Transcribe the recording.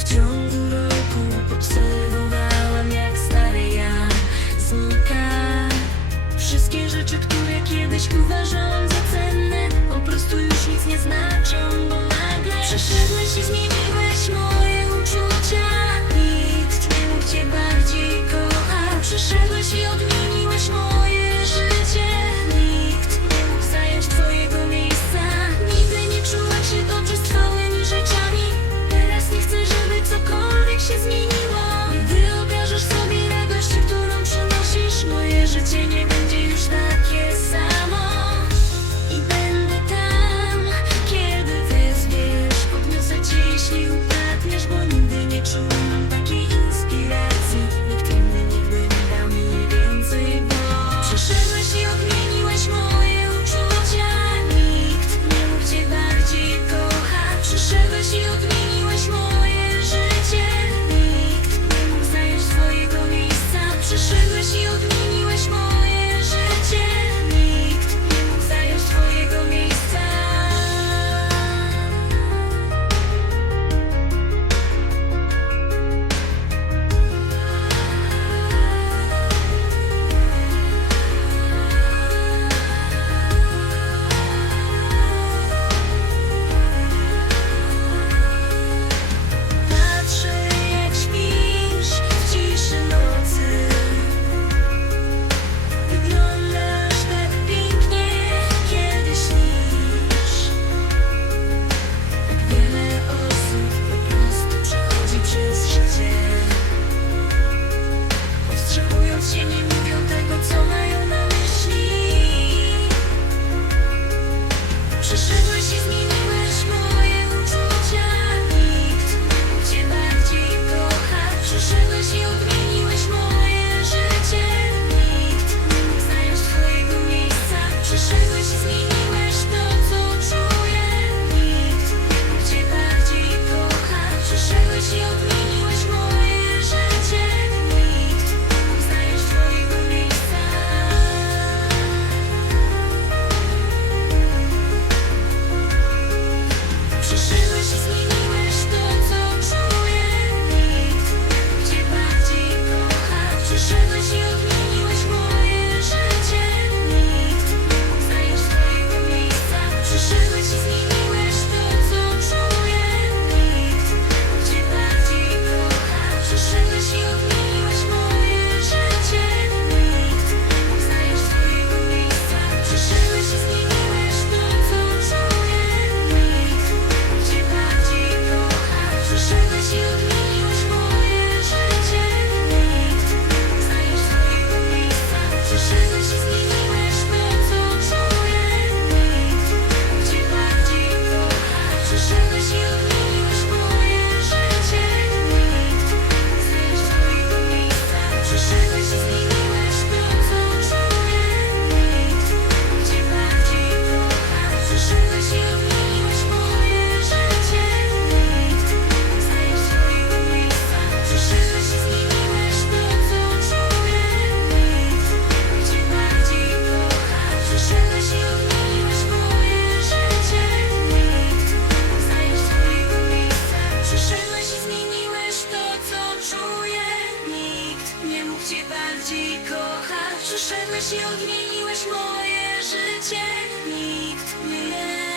wciąż sure as you kocha Przyszedłeś i odmieniłeś moje życie. Nikt nie